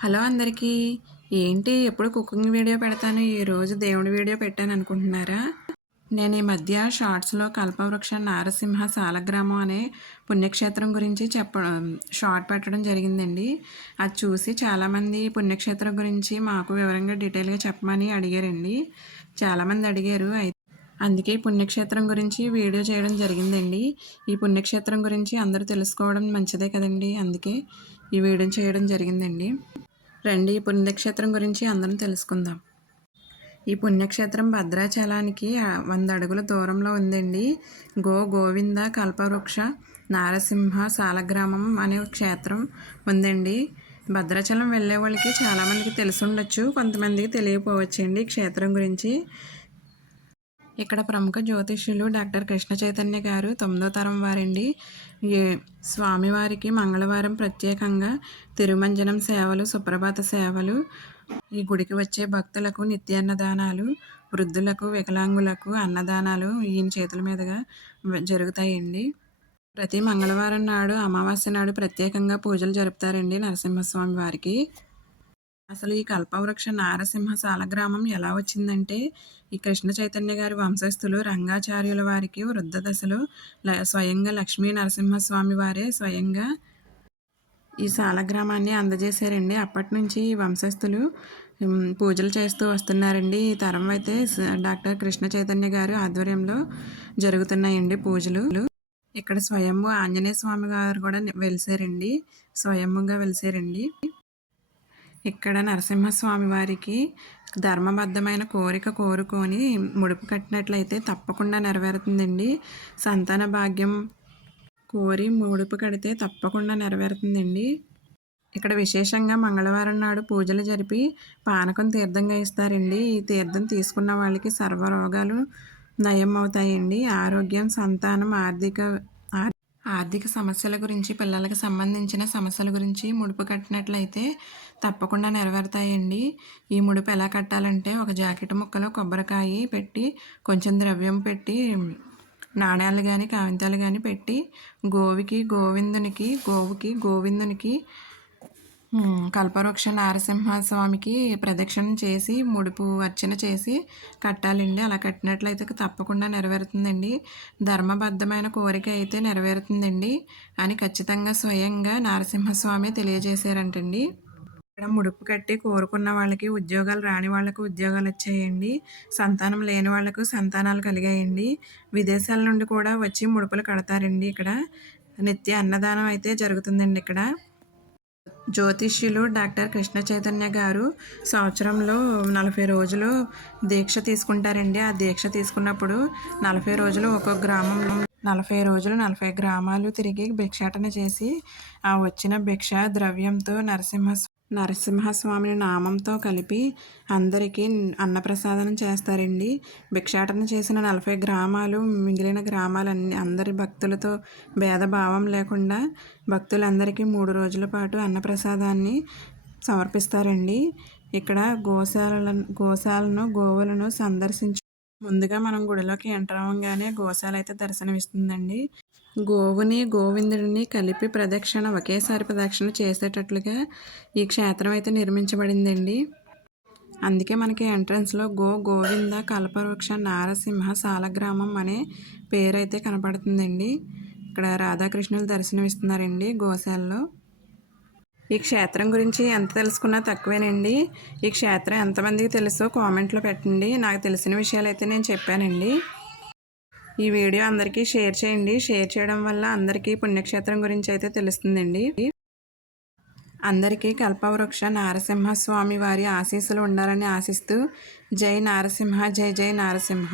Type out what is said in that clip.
Hello అందరికీ. ఏంటి ఎప్పుడు కుకింగ్ వీడియో పెడతాను, ఈరోజు దేవుడి వీడియో పెట్టాను అనుకుంటున్నారా? నేను ఈ మధ్య షార్ట్స్లో కల్పవృక్ష నారసింహ సాలగ్రామం అనే పుణ్యక్షేత్రం గురించి షార్ట్ పెట్టడం జరిగిందండి. అది చూసి చాలామంది పుణ్యక్షేత్రం గురించి మాకు వివరంగా డీటెయిల్గా చెప్పమని అడిగారండి. చాలామంది అడిగారు. అందుకే పుణ్యక్షేత్రం గురించి వీడియో చేయడం జరిగిందండి. ఈ పుణ్యక్షేత్రం గురించి అందరూ తెలుసుకోవడం మంచిదే కదండి, అందుకే ఈ వీడియో చేయడం జరిగిందండి. రండి, ఈ పుణ్యక్షేత్రం గురించి అందరం తెలుసుకుందాం. ఈ పుణ్యక్షేత్రం భద్రాచలానికి 100 అడుగుల దూరంలో ఉందండి. గోవింద కల్పవృక్ష నారసింహ సాలగ్రామం అనే క్షేత్రం ఉందండి. భద్రాచలం వెళ్ళే వాళ్ళకి చాలామందికి తెలిసి ఉండొచ్చు, కొంతమందికి తెలియకపోవచ్చండి ఈ క్షేత్రం గురించి. ఇక్కడ ప్రముఖ జ్యోతిష్యులు డాక్టర్ కృష్ణ చైతన్య గారు 9వ తరం వారండి. స్వామివారికి మంగళవారం ప్రత్యేకంగా తిరుమంజనం సేవలు, సుప్రభాత సేవలు, ఈ గుడికి వచ్చే భక్తులకు నిత్యాన్నదానాలు, వృద్ధులకు, వికలాంగులకు అన్నదానాలు ఈయన చేతుల మీదుగా జరుగుతాయండి. ప్రతి మంగళవారం నాడు, అమావాస్య నాడు ప్రత్యేకంగా పూజలు జరుపుతారండి నరసింహస్వామి వారికి. అసలు ఈ కల్పవృక్ష నారసింహ సాలగ్రామం ఎలా వచ్చిందంటే, ఈ కృష్ణ చైతన్య గారి వంశస్థులు రంగాచార్యుల వారికి వృద్ధ దశలో స్వయంగా లక్ష్మీ నరసింహస్వామి వారే స్వయంగా ఈ సాలగ్రామాన్ని అందజేశారండి. అప్పటి నుంచి ఈ వంశస్థులు పూజలు చేస్తూ వస్తున్నారండి. ఈ తరం అయితే డాక్టర్ కృష్ణ చైతన్య గారు ఆధ్వర్యంలో జరుగుతున్నాయండి పూజలు. ఇక్కడ స్వయంభూ ఆంజనేయ స్వామి గారు కూడా వెలిసారండి, స్వయంభూగా వెలిసారండి. ఇక్కడ నరసింహస్వామి వారికి ధర్మబద్ధమైన కోరిక కోరుకొని ముడుపు కట్టినట్లయితే తప్పకుండా నెరవేరుతుందండి. సంతాన భాగ్యం కోరి ముడుపు కడితే తప్పకుండా నెరవేరుతుందండి. ఇక్కడ విశేషంగా మంగళవారం నాడు పూజలు జరిపి పానకం తీర్థంగా ఇస్తారండి. ఈ తీర్థం తీసుకున్న వాళ్ళకి సర్వరోగాలు నయం అవుతాయండి. ఆరోగ్యం, సంతానం, ఆర్థిక సమస్యల గురించి, పిల్లలకు సంబంధించిన సమస్యల గురించి ముడుపు కట్టినట్లయితే తప్పకుండా నెరవేరుతాయండి. ఈ ముడుపు ఎలా కట్టాలంటే, ఒక జాకెట్ ముక్కలో కొబ్బరికాయ పెట్టి, కొంచెం ద్రవ్యం పెట్టి, నాణ్యాలు కానీ కాగితాలు కానీ పెట్టి, గోవుకి గోవిందునికి కల్పవృక్ష నారసింహస్వామికి ప్రదక్షిణ చేసి ముడుపు అర్చన చేసి కట్టాలండి. అలా కట్టినట్లయితే తప్పకుండా నెరవేరుతుందండి. ధర్మబద్ధమైన కోరిక అయితే నెరవేరుతుందండి అని ఖచ్చితంగా స్వయంగా నారసింహస్వామి తెలియజేశారంటండి. ఇక్కడ ముడుపు కట్టి కోరుకున్న వాళ్ళకి ఉద్యోగాలు రాని వాళ్ళకు ఉద్యోగాలు వచ్చాయండి. సంతానం లేని వాళ్ళకు సంతానాలు కలిగాయండి. విదేశాల నుండి కూడా వచ్చి ముడుపులు కడతారండి. ఇక్కడ నిత్య అన్నదానం అయితే జరుగుతుందండి. ఇక్కడ జ్యోతిష్యులు డాక్టర్ కృష్ణ చైతన్య గారు సంవత్సరంలో 40 రోజులు దీక్ష తీసుకుంటారండి. ఆ దీక్ష తీసుకున్నప్పుడు 40 రోజులు ఒక్కొక్క గ్రామంలో 40 రోజులు 40 గ్రామాలు తిరిగి భిక్షాటన చేసి ఆ వచ్చిన భిక్ష ద్రవ్యంతో నరసింహస్వామిని నామంతో కలిపి అందరికీ అన్నప్రసాదనం చేస్తారండి. భిక్షాటన చేసిన 40 గ్రామాలు మిగిలిన గ్రామాలన్నీ అందరి భక్తులతో భేదభావం లేకుండా భక్తులందరికీ 3 రోజుల పాటు అన్నప్రసాదాన్ని సమర్పిస్తారండి. ఇక్కడ గోవులను సందర్శించి ముందుగా మనం గుడిలోకి ఎంటర్ అవ్వగానే గోశాల అయితే దర్శనమిస్తుందండి. గోవిందుడిని కలిపి ఒకేసారి ప్రదక్షిణ చేసేటట్లుగా ఈ క్షేత్రం అయితే నిర్మించబడిందండి. అందుకే మనకి ఎంట్రన్స్లో గోవింద కల్పవృక్ష నారసింహ సాలగ్రామం అనే పేరు అయితే కనపడుతుందండి. ఇక్కడ రాధాకృష్ణులు దర్శనమిస్తున్నారండి గోశాలలో. ఈ క్షేత్రం గురించి ఎంత తెలుసుకున్నా తక్కువేనండి. ఈ క్షేత్రం ఎంతమందికి తెలుసో కామెంట్లో పెట్టండి. నాకు తెలిసిన విషయాలు అయితే నేను చెప్పానండి. ఈ వీడియో అందరికీ షేర్ చేయండి. షేర్ చేయడం వల్ల అందరికీ పుణ్యక్షేత్రం గురించి అయితే తెలుస్తుందండి. అందరికీ కల్పవృక్ష నారసింహస్వామి వారి ఆశీస్సులు ఉండాలని ఆశిస్తూ జై నారసింహ, జై జై నారసింహ.